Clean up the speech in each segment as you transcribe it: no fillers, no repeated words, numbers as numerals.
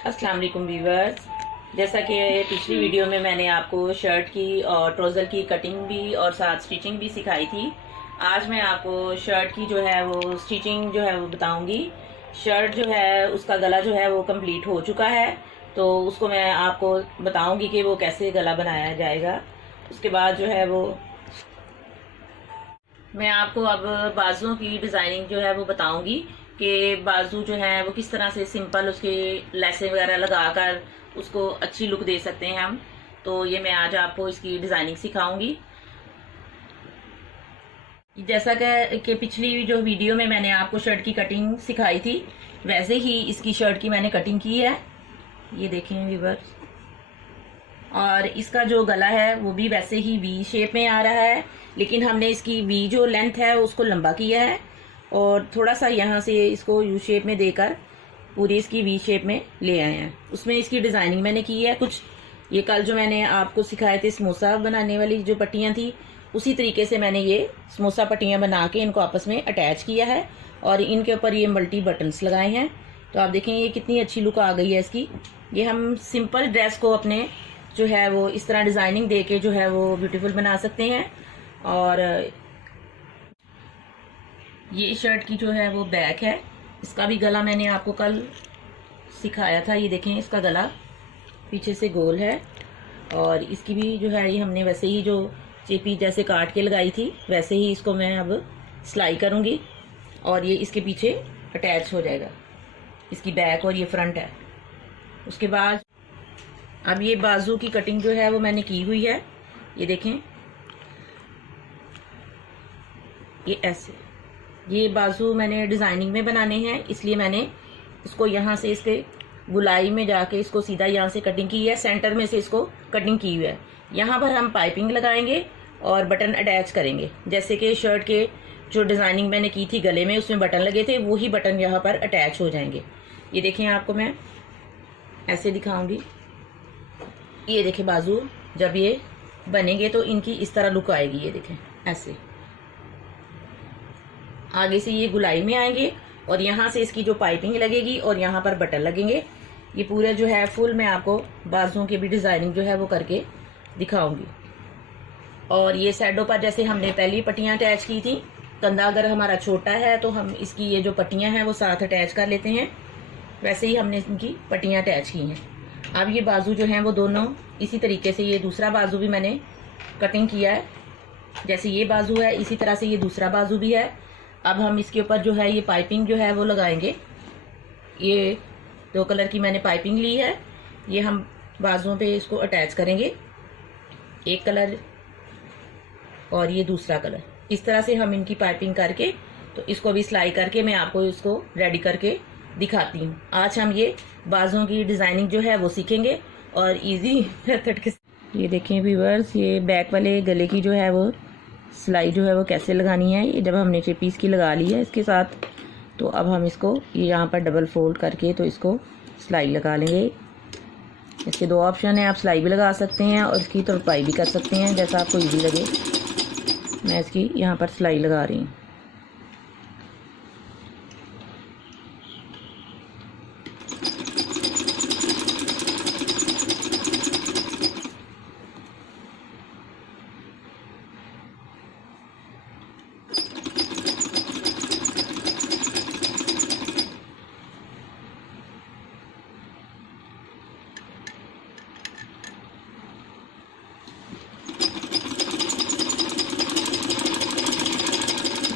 अस्सलाम वालेकुम व्यूअर्स। जैसा कि पिछली वीडियो में मैंने आपको शर्ट की और ट्राउज़र की कटिंग भी और साथ स्टिचिंग भी सिखाई थी। आज मैं आपको शर्ट की जो है वो स्टिचिंग जो है वो बताऊंगी। शर्ट जो है उसका गला जो है वो कंप्लीट हो चुका है, तो उसको मैं आपको बताऊंगी कि वो कैसे गला बनाया जाएगा। उसके बाद जो है वो मैं आपको अब बाजुओं की डिज़ाइनिंग जो है वो बताऊंगी कि बाजू जो है वो किस तरह से सिंपल उसके लेसें वगैरह लगाकर उसको अच्छी लुक दे सकते हैं हम। तो ये मैं आज आपको इसकी डिज़ाइनिंग सिखाऊंगी। जैसा कि पिछली जो वीडियो में मैंने आपको शर्ट की कटिंग सिखाई थी, वैसे ही इसकी शर्ट की मैंने कटिंग की है। ये देखें व्यूअर्स, और इसका जो गला है वो भी वैसे ही वी शेप में आ रहा है, लेकिन हमने इसकी वी जो लेंथ है उसको लंबा किया है और थोड़ा सा यहाँ से इसको यू शेप में देकर पूरी इसकी वी शेप में ले आए हैं। उसमें इसकी डिज़ाइनिंग मैंने की है कुछ। ये कल जो मैंने आपको सिखाए थे समोसा बनाने वाली जो पट्टियाँ थी, उसी तरीके से मैंने ये समोसा पट्टियाँ बना के इनको आपस में अटैच किया है और इनके ऊपर ये मल्टी बटन्स लगाए हैं। तो आप देखें ये कितनी अच्छी लुक आ गई है इसकी। ये हम सिंपल ड्रेस को अपने जो है वो इस तरह डिज़ाइनिंग दे के जो है वो ब्यूटीफुल बना सकते हैं। और ये शर्ट की जो है वो बैक है। इसका भी गला मैंने आपको कल सिखाया था। ये देखें इसका गला पीछे से गोल है और इसकी भी जो है ये हमने वैसे ही जो चेपी जैसे काट के लगाई थी वैसे ही इसको मैं अब सिलाई करूँगी और ये इसके पीछे अटैच हो जाएगा। इसकी बैक और ये फ्रंट है। उसके बाद अब ये बाजू की कटिंग जो है वो मैंने की हुई है। ये देखें ये ऐसे, ये बाजू मैंने डिज़ाइनिंग में बनाने हैं, इसलिए मैंने इसको यहाँ से इसके गुलाई में जाके इसको सीधा यहाँ से कटिंग की है। सेंटर में से इसको कटिंग की हुई है। यहाँ पर हम पाइपिंग लगाएंगे और बटन अटैच करेंगे। जैसे कि शर्ट के जो डिज़ाइनिंग मैंने की थी गले में उसमें बटन लगे थे, वही बटन यहाँ पर अटैच हो जाएंगे। ये देखें आपको मैं ऐसे दिखाऊंगी। ये देखें बाजू जब ये बनेंगे तो इनकी इस तरह लुक आएगी। ये देखें ऐसे आगे से ये गुलाई में आएंगे और यहाँ से इसकी जो पाइपिंग लगेगी और यहाँ पर बटन लगेंगे। ये पूरा जो है फुल मैं आपको बाजुओं की भी डिज़ाइनिंग जो है वो करके दिखाऊंगी। और ये साइडों पर जैसे हमने पहली पट्टियाँ अटैच की थी, कंधा अगर हमारा छोटा है तो हम इसकी ये जो पट्टियाँ हैं वो साथ अटैच कर लेते हैं, वैसे ही हमने इनकी पट्टियाँ अटैच की हैं। अब ये बाजू जो हैं वो दोनों इसी तरीके से, ये दूसरा बाजू भी मैंने कटिंग किया है। जैसे ये बाजू है इसी तरह से ये दूसरा बाजू भी है। अब हम इसके ऊपर जो है ये पाइपिंग जो है वो लगाएंगे। ये 2 कलर की मैंने पाइपिंग ली है। ये हम बाजुओं पे इसको अटैच करेंगे, एक कलर और ये दूसरा कलर। इस तरह से हम इनकी पाइपिंग करके तो इसको भी सिलाई करके मैं आपको इसको रेडी करके दिखाती हूँ। आज हम ये बाजुओं की डिज़ाइनिंग जो है वो सीखेंगे और इजी मेथड के। ये देखें व्यूअर्स, ये बैक वाले गले की जो है वो सिलाई जो है वो कैसे लगानी है। ये जब हमने पीस की लगा ली है इसके साथ, तो अब हम इसको ये यहाँ पर डबल फोल्ड करके तो इसको सिलाई लगा लेंगे। इसके 2 ऑप्शन है, आप सिलाई भी लगा सकते हैं और इसकी तुरपाई भी कर सकते हैं, जैसा आपको इजी लगे। मैं इसकी यहाँ पर सिलाई लगा रही हूँ।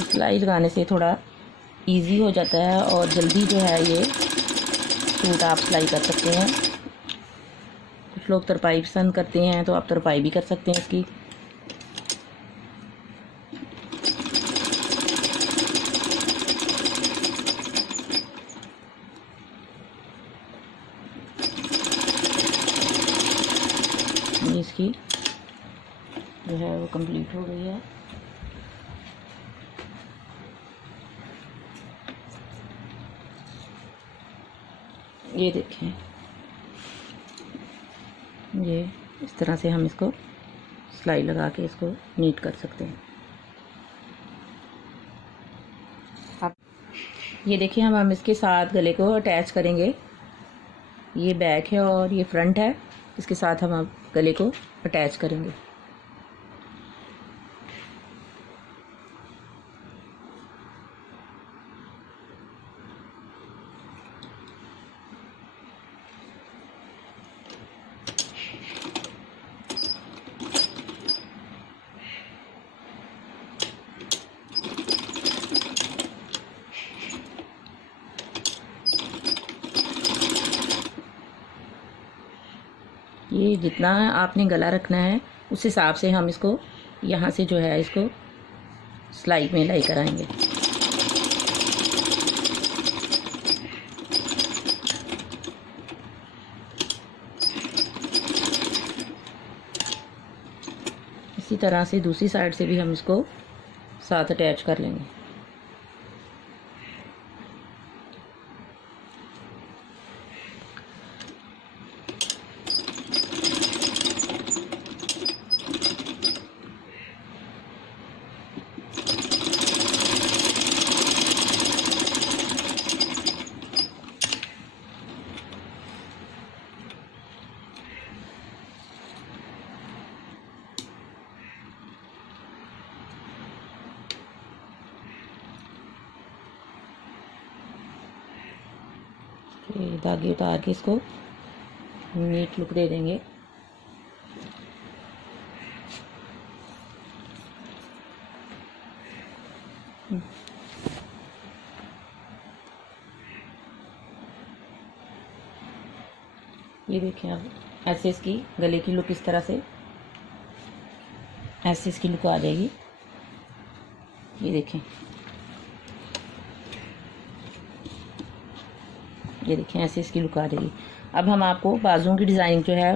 सिलाई लगाने से थोड़ा इजी हो जाता है और जल्दी जो है ये सूट आप सिलाई कर सकते हैं। कुछ लोग तुरपाई पसंद करते हैं तो आप तुरपाई भी कर सकते हैं इसकी। इसकी जो है वो कंप्लीट हो गई है। ये देखें, ये इस तरह से हम इसको सिलाई लगा के इसको नीट कर सकते हैं। अब ये देखिए हम इसके साथ गले को अटैच करेंगे। ये बैक है और ये फ्रंट है, इसके साथ हम अब गले को अटैच करेंगे। ये जितना आपने गला रखना है उस हिसाब से हम इसको यहाँ से जो है इसको सिलाई में लाई कराएंगे। इसी तरह से दूसरी साइड से भी हम इसको साथ अटैच कर लेंगे। ये धागे उतार के इसको नीट लुक दे देंगे। ये देखें अब ऐसे इसकी गले की लुक इस तरह से ऐसे इसकी लुक आ जाएगी। ये देखें, ये देखें ऐसे इसकी लुक आ जाएगी। अब हम आपको बाजुओं की डिज़ाइनिंग जो है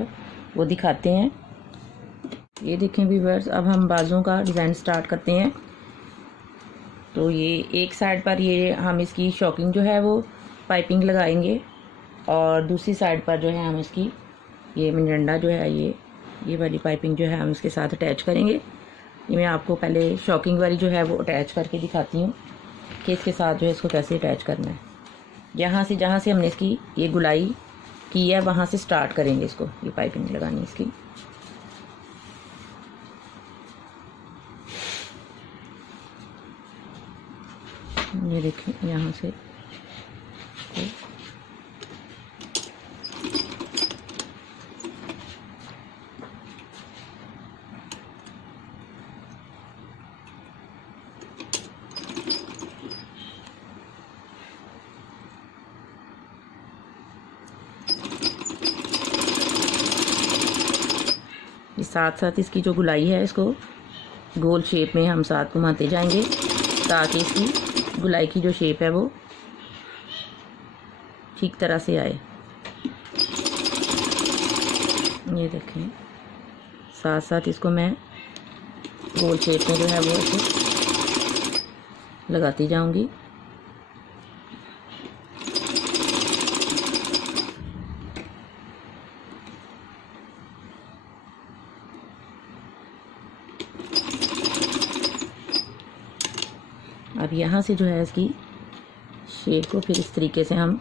वो दिखाते हैं। ये देखें व्यूअर्स, अब हम बाजुओं का डिज़ाइन स्टार्ट करते हैं। तो ये एक साइड पर ये हम इसकी शॉकिंग जो है वो पाइपिंग लगाएंगे और दूसरी साइड पर जो है हम इसकी ये मंजंडा जो है ये वाली पाइपिंग जो है हम इसके साथ अटैच करेंगे। ये मैं आपको पहले शॉकिंग वाली जो है वो अटैच करके दिखाती हूँ कि इसके साथ जो है इसको कैसे अटैच करना है। यहाँ से जहाँ से हमने इसकी ये गुलाई की है वहाँ से स्टार्ट करेंगे इसको, ये पाइपिंग लगानी इसकी। ये देखिए यहाँ से साथ साथ इसकी जो गुलाई है इसको गोल शेप में हम साथ घुमाते जाएंगे ताकि इसकी गुलाई की जो शेप है वो ठीक तरह से आए। ये देखें, साथ साथ इसको मैं गोल शेप में जो है वो ऐसे लगाती जाऊंगी। अब यहाँ से जो है इसकी शेप को फिर इस तरीके से हम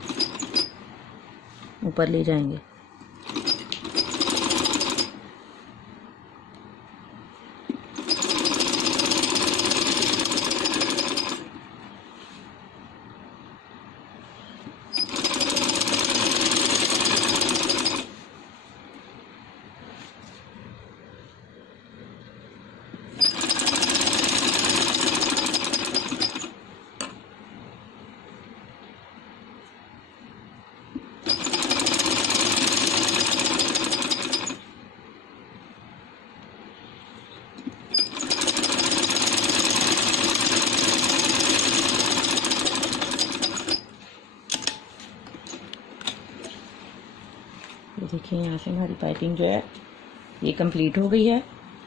ऊपर ले जाएंगे। देखिए यहाँ से हमारी पाइपिंग जो है ये कंप्लीट हो गई है।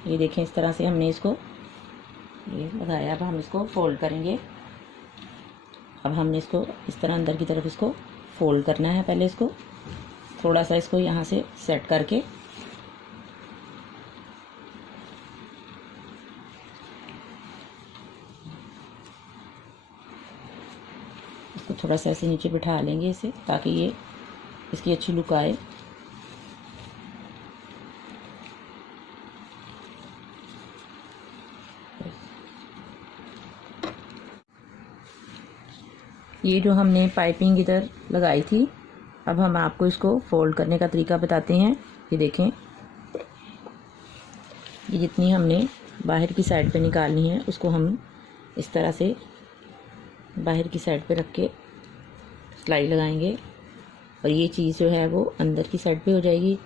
ये देखें इस तरह से हमने इसको ये लगाया। अब हम इसको फोल्ड करेंगे। अब हमने इसको इस तरह अंदर की तरफ इसको फोल्ड करना है। पहले इसको थोड़ा सा इसको यहाँ से सेट करके इसको थोड़ा सा ऐसे नीचे बिठा लेंगे इसे, ताकि ये इसकी अच्छी लुक आए। ये जो हमने पाइपिंग इधर लगाई थी, अब हम आपको इसको फोल्ड करने का तरीका बताते हैं। ये देखें, ये जितनी हमने बाहर की साइड पे निकालनी है उसको हम इस तरह से बाहर की साइड पे रख के सिलाई लगाएंगे और ये चीज़ जो है वो अंदर की साइड पे हो जाएगी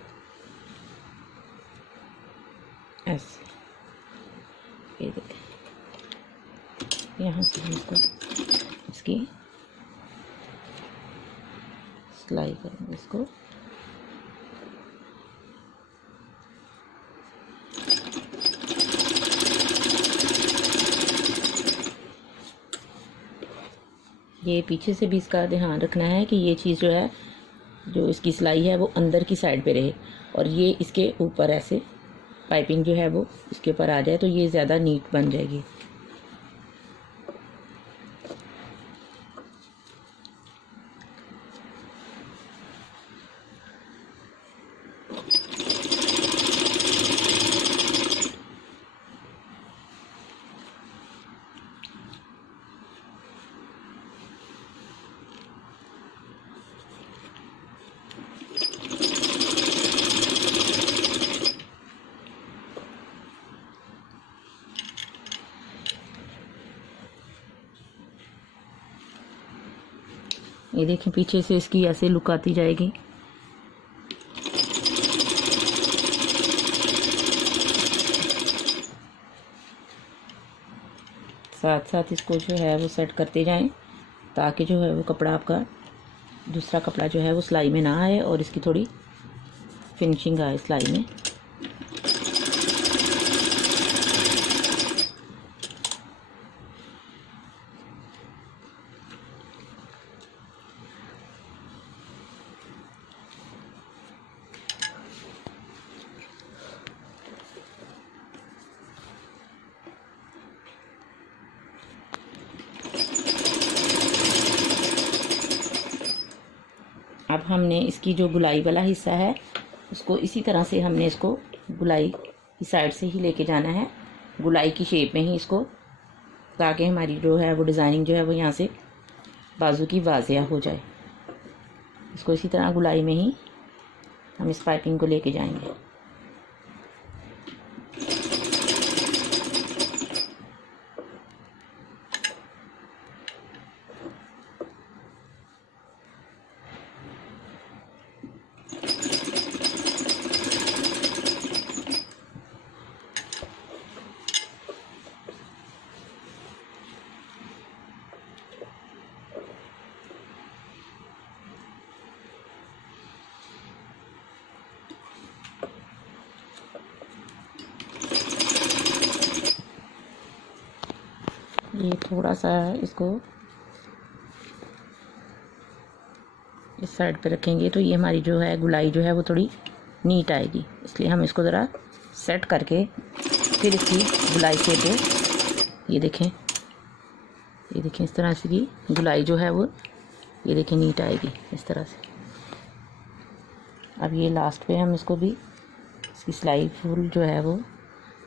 ऐसे। ये देखें, यहाँ से हम इसको इसकी सिलाई करेंगे इसको। ये पीछे से भी इसका ध्यान रखना है कि ये चीज़ जो है, जो इसकी सिलाई है वो अंदर की साइड पे रहे और ये इसके ऊपर ऐसे पाइपिंग जो है वो इसके ऊपर आ जाए तो ये ज़्यादा नीट बन जाएगी। ये देखें, पीछे से इसकी ऐसे लुक आती जाएगी। साथ साथ इसको जो है वो सेट करते जाएं ताकि जो है वो कपड़ा आपका, दूसरा कपड़ा जो है वो सिलाई में ना आए और इसकी थोड़ी फिनिशिंग आए सिलाई में। अब हमने इसकी जो गुलाई वाला हिस्सा है उसको इसी तरह से हमने इसको गुलाई की साइड से ही लेके जाना है, गुलाई की शेप में ही इसको, ताकि हमारी जो है वो डिज़ाइनिंग जो है वो यहाँ से बाजू की वाजिया हो जाए। इसको इसी तरह गुलाई में ही हम इस पाइपिंग को लेके जाएंगे। ये थोड़ा सा इसको इस साइड पे रखेंगे तो ये हमारी जो है गुलाई जो है वो थोड़ी नीट आएगी, इसलिए हम इसको ज़रा सेट करके फिर इसकी गुलाई से पे ये देखें इस तरह से की गुलाई जो है वो ये देखें नीट आएगी इस तरह से। अब ये लास्ट पे हम इसको भी इसकी सिलाई फुल जो है वो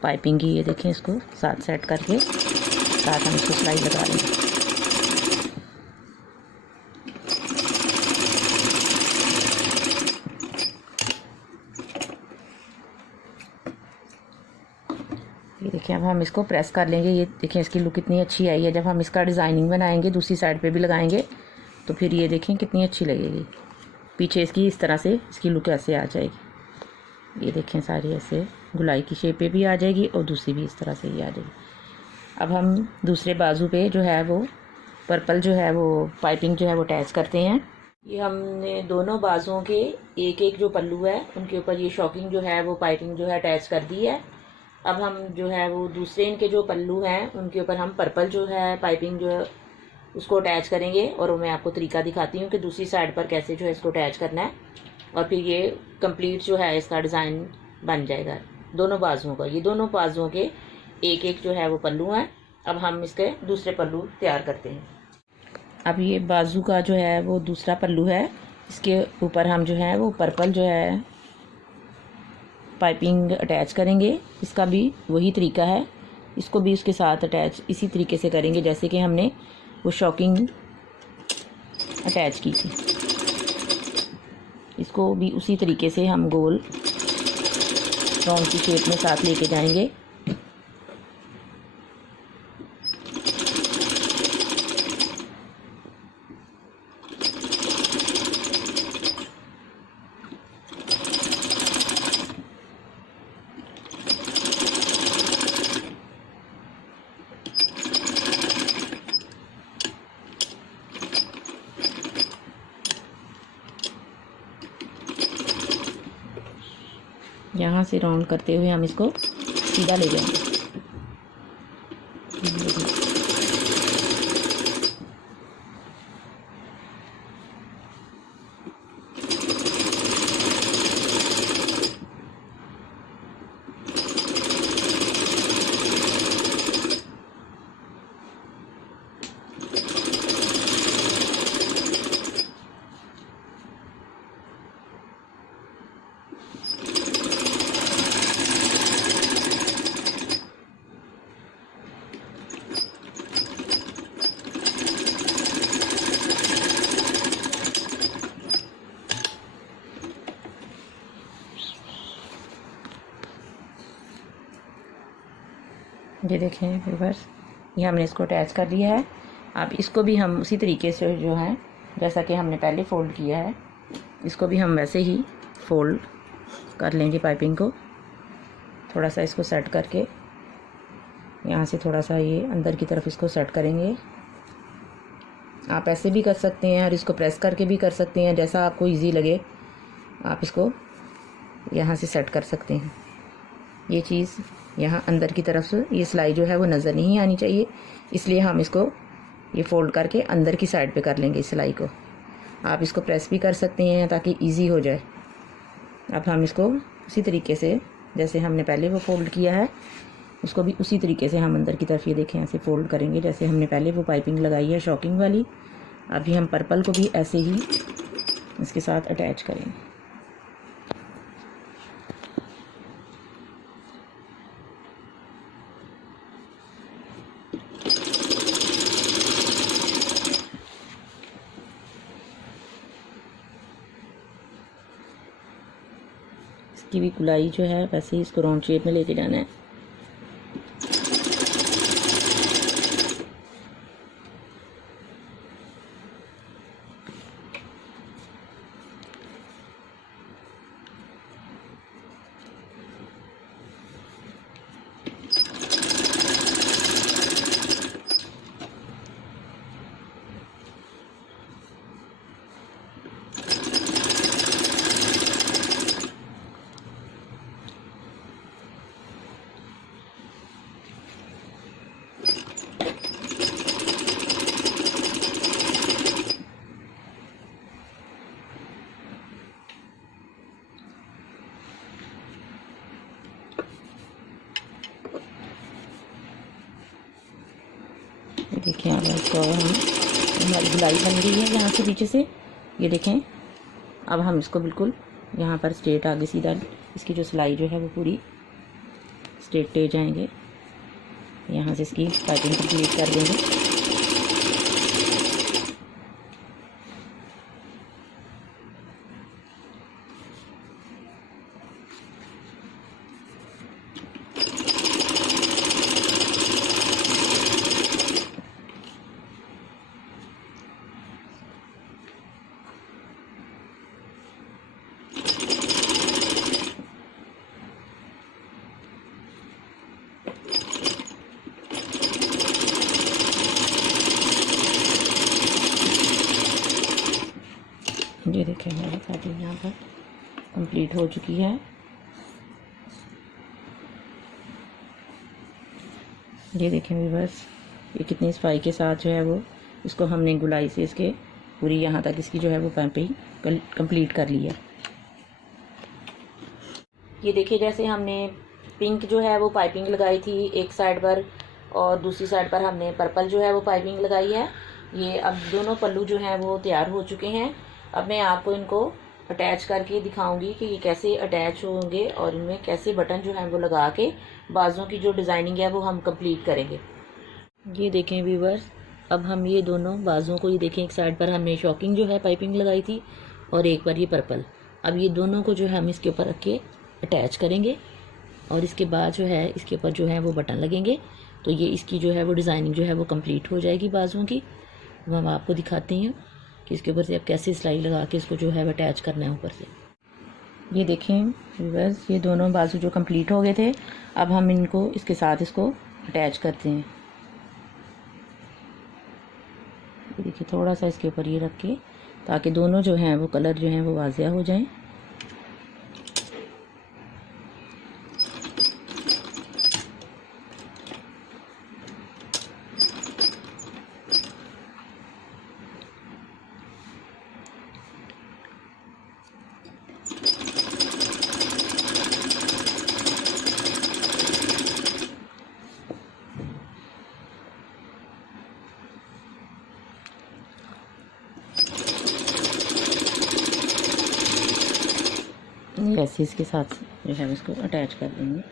पाइपिंग की, ये देखें इसको साथ सेट करके साथ हम इसको सिलाई लगा लेंगे। ये देखिए, अब हम इसको प्रेस कर लेंगे। ये देखें इसकी लुक कितनी अच्छी आई है। जब हम इसका डिज़ाइनिंग बनाएंगे दूसरी साइड पे भी लगाएंगे तो फिर ये देखें कितनी अच्छी लगेगी। पीछे इसकी इस तरह से इसकी लुक ऐसे आ जाएगी। ये देखें सारी ऐसे गुलाई की शेप पे भी आ जाएगी और दूसरी भी इस तरह से ही आ जाएगी। अब हम दूसरे बाजू पे जो है वो पर्पल जो है वो पाइपिंग जो है वो अटैच करते हैं। ये हमने दोनों बाजुओं के एक एक जो पल्लू है उनके ऊपर ये शॉकिंग जो है वो पाइपिंग जो है अटैच कर दी है। अब हम जो है वो दूसरे इनके जो पल्लू हैं उनके ऊपर हम पर्पल जो है पाइपिंग जो है उसको अटैच करेंगे और मैं आपको तरीका दिखाती हूँ कि दूसरी साइड पर कैसे जो है इसको अटैच करना है और फिर ये कंप्लीट जो है इसका डिज़ाइन बन जाएगा दोनों बाजुओं का। ये दोनों बाजुओं के एक एक जो है वो पल्लू हैं। अब हम इसके दूसरे पल्लू तैयार करते हैं। अब ये बाजू का जो है वो दूसरा पल्लू है इसके ऊपर हम जो है वो पर्पल जो है पाइपिंग अटैच करेंगे। इसका भी वही तरीका है, इसको भी उसके साथ अटैच इसी तरीके से करेंगे जैसे कि हमने वो शॉकिंग अटैच की थी। इसको भी उसी तरीके से हम गोल राउंड की शेप में साथ लेके जाएंगे। यहाँ से राउंड करते हुए हम इसको सीधा ले जाएंगे। ये देखें व्यूअर्स, ये हमने इसको अटैच कर लिया है। अब इसको भी हम उसी तरीके से जो है जैसा कि हमने पहले फ़ोल्ड किया है, इसको भी हम वैसे ही फ़ोल्ड कर लेंगे। पाइपिंग को थोड़ा सा इसको सेट करके यहाँ से थोड़ा सा ये अंदर की तरफ इसको सेट करेंगे। आप ऐसे भी कर सकते हैं और इसको प्रेस करके भी कर सकते हैं, जैसा आपको इजी लगे आप इसको यहाँ से सेट कर सकते हैं। ये चीज़ यहाँ अंदर की तरफ से ये सिलाई जो है वो नज़र नहीं आनी चाहिए, इसलिए हम इसको ये फ़ोल्ड करके अंदर की साइड पे कर लेंगे इस सिलाई को। आप इसको प्रेस भी कर सकते हैं ताकि इजी हो जाए। अब हम इसको उसी तरीके से जैसे हमने पहले वो फ़ोल्ड किया है, उसको भी उसी तरीके से हम अंदर की तरफ ये देखें ऐसे फ़ोल्ड करेंगे जैसे हमने पहले वो पाइपिंग लगाई है शॉकिंग वाली। अभी हम पर्पल को भी ऐसे ही इसके साथ अटैच करेंगे। इसकी भी गुलाई जो है वैसे ही इसको राउंड शेप में लेके जाना है। देखिए अब इसको हमारी गुलाई बन गई है यहाँ से पीछे से, ये देखें। अब हम इसको बिल्कुल यहाँ पर स्ट्रेट आगे सीधा इसकी जो सिलाई जो है वो पूरी स्ट्रेट ले जाएंगे। यहाँ से इसकी पाइपिंग कंप्लीट कर देंगे। ये देखें हमारी पाइपिंग यहाँ पर कंप्लीट हो चुकी है। ये देखें व्यूअर्स, ये कितनी सफाई के साथ जो है वो इसको हमने गुलाई से इसके पूरी यहाँ तक इसकी जो है वो पाइपिंग कंप्लीट कर लिया। ये देखिए जैसे हमने पिंक जो है वो पाइपिंग लगाई थी एक साइड पर और दूसरी साइड पर हमने पर्पल जो है वो पाइपिंग लगाई है। ये अब दोनों पल्लू जो हैं वो तैयार हो चुके हैं। अब मैं आपको इनको अटैच करके दिखाऊंगी कि ये कैसे अटैच होंगे और इनमें कैसे बटन जो है वो लगा के बाजुओं की जो डिज़ाइनिंग है वो हम कंप्लीट करेंगे। ये देखें व्यूवर्स, अब हम ये दोनों बाजुओं को, ये देखें एक साइड पर हमने शॉकिंग जो है पाइपिंग लगाई थी और एक बार ये पर्पल। अब ये दोनों को जो है हम इसके ऊपर रख के अटैच करेंगे और इसके बाद जो है इसके ऊपर जो है वो बटन लगेंगे। तो ये इसकी जो है वो डिज़ाइनिंग जो है वो कंप्लीट हो जाएगी बाजुओं की। अब हम आपको दिखाते हैं कि इसके ऊपर से अब कैसे सिलाई लगा के इसको जो है वो अटैच करना है ऊपर से। ये देखें व्यूअर्स, ये दोनों बाजू जो कंप्लीट हो गए थे, अब हम इनको इसके साथ इसको अटैच करते हैं। ये देखिए थोड़ा सा इसके ऊपर ये रख के, ताकि दोनों जो हैं वो कलर जो हैं वो वाज़िया हो जाएं। ऐसे इसके साथ जो है इसको अटैच कर देंगे।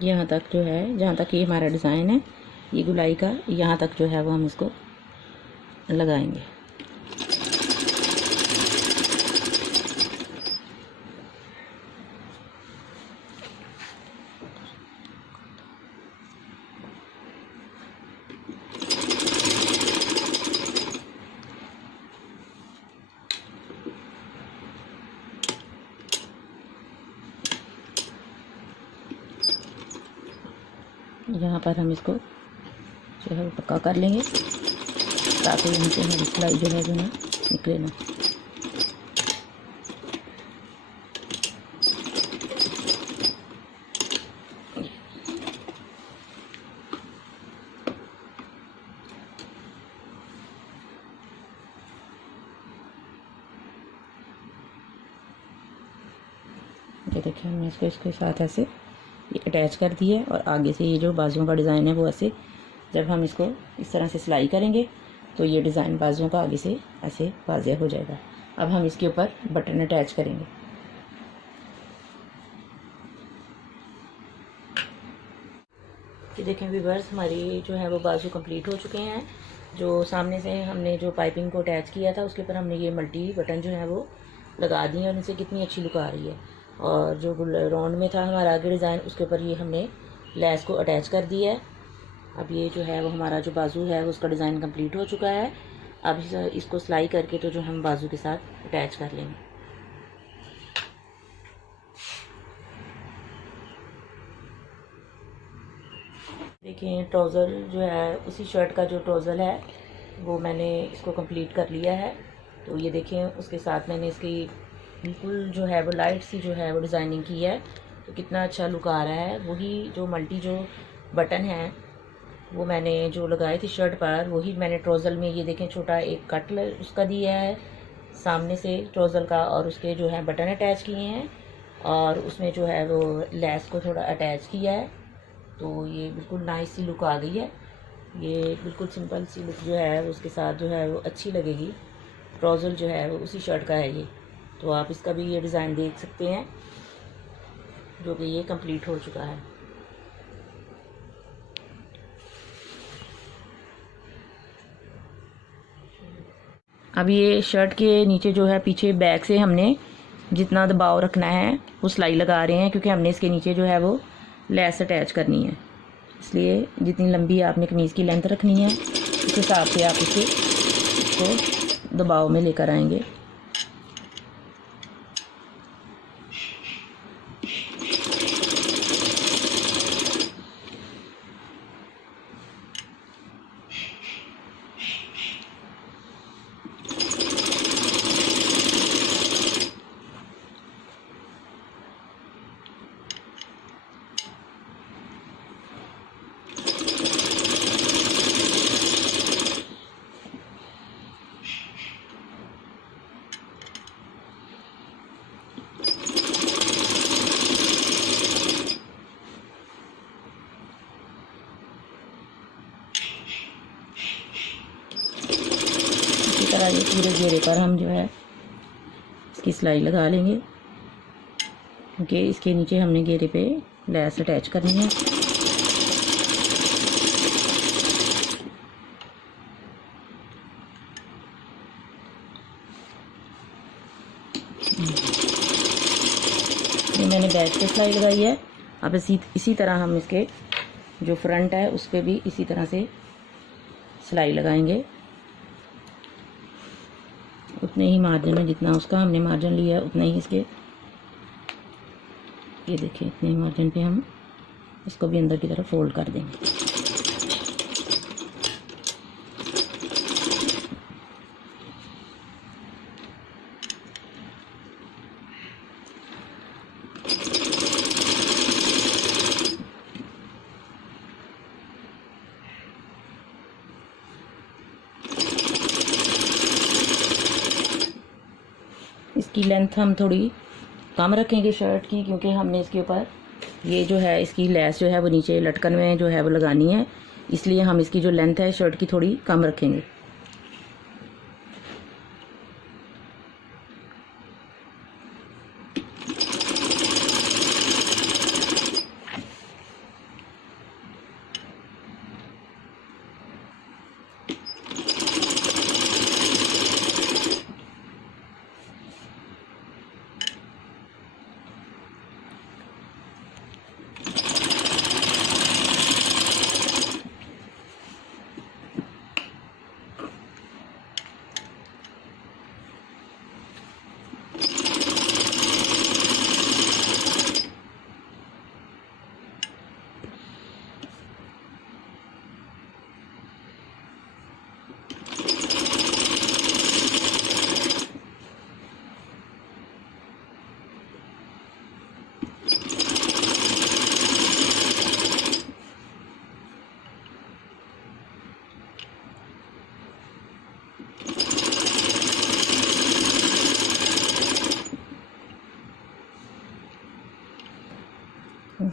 यहाँ तक जो है, जहाँ तक ये हमारा डिज़ाइन है ये गुलाई का, यहाँ तक जो है वो हम इसको लगाएंगे। यहाँ पर हम इसको जो है पक्का कर लेंगे ताकि यहाँ से हमारी सिलाई जो है वो ना निकले ना। ये देखिए हमने इसको इसके साथ ऐसे ये अटैच कर दिया है और आगे से ये जो बाजुओं का डिज़ाइन है वो ऐसे जब हम इसको इस तरह से सिलाई करेंगे तो ये डिज़ाइन बाजुओं का आगे से ऐसे वाज़िया हो जाएगा। अब हम इसके ऊपर बटन अटैच करेंगे। ये देखें व्यूअर्स, हमारी जो है वो बाजू कंप्लीट हो चुके हैं। जो सामने से हमने जो पाइपिंग को अटैच किया था उसके ऊपर हमने ये मल्टी बटन जो है वो लगा दिए और इनसे कितनी अच्छी लुक आ रही है। और जो राउंड में था हमारा आगे डिज़ाइन उसके ऊपर ये हमने लेस को अटैच कर दिया है। अब ये जो है वो हमारा जो बाजू है उसका डिज़ाइन कंप्लीट हो चुका है। अब इसको सिलाई करके तो जो हम बाजू के साथ अटैच कर लेंगे। देखिए ट्राउज़र जो है, उसी शर्ट का जो ट्राउज़र है वो मैंने इसको कंप्लीट कर लिया है। तो ये देखें उसके साथ मैंने इसकी बिल्कुल जो है वो लाइट सी जो है वो डिज़ाइनिंग की है, तो कितना अच्छा लुक आ रहा है। वही जो मल्टी जो बटन है वो मैंने जो लगाए थे शर्ट पर, वही मैंने ट्राउज़र में ये देखें छोटा एक कट उसका दिया है सामने से ट्राउज़र का, और उसके जो है बटन अटैच किए हैं और उसमें जो है वो लेस को थोड़ा अटैच किया है। तो ये बिल्कुल नाइस सी लुक आ गई है। ये बिल्कुल सिंपल सी लुक जो है उसके साथ जो है वो अच्छी लगेगी। ट्राउज़र जो है वो उसी शर्ट का है ये, तो आप इसका भी ये डिज़ाइन देख सकते हैं जो कि ये कंप्लीट हो चुका है। अब ये शर्ट के नीचे जो है पीछे बैक से हमने जितना दबाव रखना है वो सिलाई लगा रहे हैं, क्योंकि हमने इसके नीचे जो है वो लेस अटैच करनी है। इसलिए जितनी लंबी आपने कमीज़ की लेंथ रखनी है उस हिसाब से आप इसको दबाव में लेकर आएंगे। लगाइए। पूरे घेरे पर हम जो है इसकी सिलाई लगा लेंगे, क्योंकि इसके नीचे हमने घेरे पे लेस अटैच करनी है। ये मैंने बैक पे सिलाई लगाई है। अब इसी तरह हम इसके जो फ्रंट है उस पर भी इसी तरह से सिलाई लगाएंगे, उतने ही मार्जिन में जितना उसका हमने मार्जिन लिया है उतना ही इसके, ये देखिए इतने ही मार्जिन पे हम इसको भी अंदर की तरफ फोल्ड कर देंगे। इसकी लेंथ हम थोड़ी कम रखेंगे शर्ट की, क्योंकि हमने इसके ऊपर ये जो है इसकी लेस जो है वो नीचे लटकन में जो है वो लगानी है, इसलिए हम इसकी जो लेंथ है शर्ट की थोड़ी कम रखेंगे।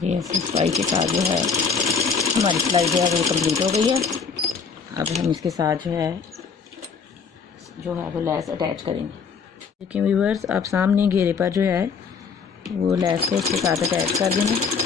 ये ऐसी सिलाई के साथ जो है हमारी सिलाई जो है वो कंप्लीट हो गई है। अब हम इसके साथ जो है वो लेस अटैच करेंगे। देखिए व्यूअर्स, आप सामने घेरे पर जो है वो लेस को उसके साथ अटैच कर देंगे।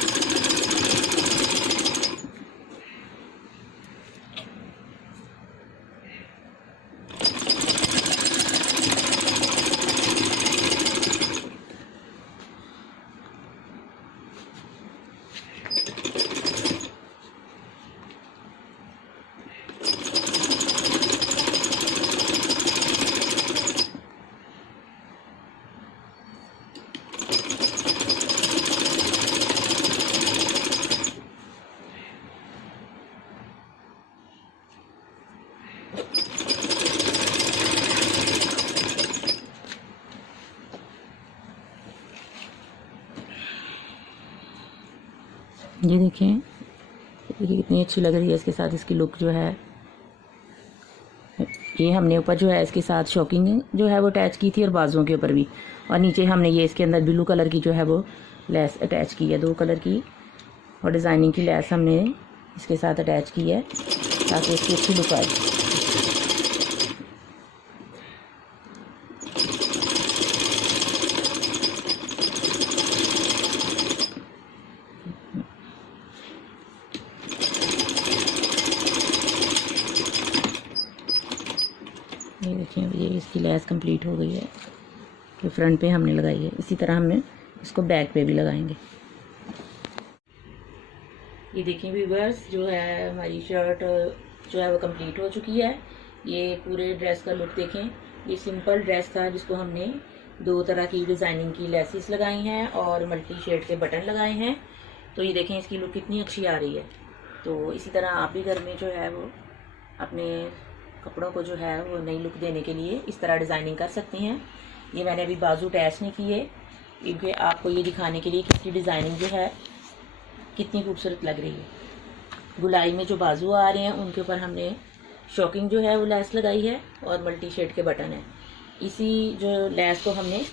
ये देखिए कितनी अच्छी लग रही है इसके साथ इसकी लुक जो है। ये हमने ऊपर जो है इसके साथ शॉकिंग जो है वो अटैच की थी और बाजुओं के ऊपर भी, और नीचे हमने ये इसके अंदर ब्लू कलर की जो है वो लेस अटैच की है, 2 कलर की और डिज़ाइनिंग की लेस हमने इसके साथ अटैच की है ताकि इसकी अच्छी लुक आए। ये देखिए ये इसकी लेस कंप्लीट हो गई है, ये फ्रंट पे हमने लगाई है। इसी तरह हमने इसको बैक पे भी लगाएंगे। ये देखिए व्यूअर्स, जो है हमारी शर्ट जो है वो कंप्लीट हो चुकी है। ये पूरे ड्रेस का लुक देखें। ये सिंपल ड्रेस था जिसको हमने 2 तरह की डिज़ाइनिंग की लेसेस लगाई हैं और मल्टी शेड के बटन लगाए हैं। तो ये देखें इसकी लुक कितनी अच्छी आ रही है। तो इसी तरह आप भी घर में जो है वो अपने कपड़ों को जो है वो नई लुक देने के लिए इस तरह डिज़ाइनिंग कर सकती हैं। ये मैंने अभी बाजू अटैच नहीं किए, क्योंकि आपको ये दिखाने के लिए कि इसकी डिज़ाइनिंग जो है कितनी खूबसूरत लग रही है। गुलाई में जो बाजू आ रहे हैं उनके ऊपर हमने शॉकिंग जो है वो लेस लगाई है और मल्टी शेड के बटन है। इसी जो लेस को हमने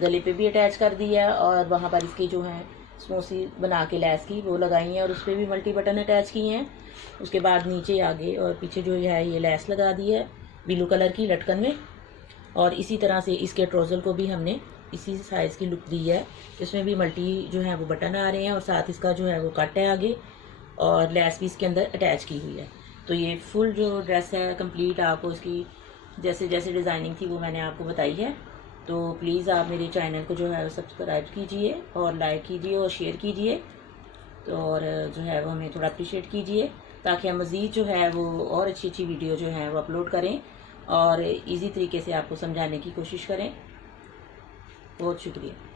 गले पे भी अटैच कर दिया है और वहाँ पर इसकी जो है स्मोसी बना के लेस की वो लगाई है और उस पर भी मल्टी बटन अटैच किए हैं। उसके बाद नीचे आगे और पीछे जो है ये लेस लगा दी है ब्लू कलर की लटकन में, और इसी तरह से इसके ट्रोज़र को भी हमने इसी साइज़ की लुक दी है। इसमें भी मल्टी जो है वो बटन आ रहे हैं और साथ इसका जो है वो कट है आगे और लेस भी इसके अंदर अटैच की हुई है। तो ये फुल जो ड्रेस है कंप्लीट आपको इसकी जैसे जैसे डिज़ाइनिंग थी वो मैंने आपको बताई है। तो प्लीज़ आप मेरे चैनल को जो है सब्सक्राइब कीजिए और लाइक कीजिए और शेयर कीजिए, तो और जो है वो हमें थोड़ा अप्रिशिएट कीजिए ताकि हम मज़ीद जो है वो और अच्छी अच्छी वीडियो जो है वो अपलोड करें और इजी तरीके से आपको समझाने की कोशिश करें। बहुत शुक्रिया।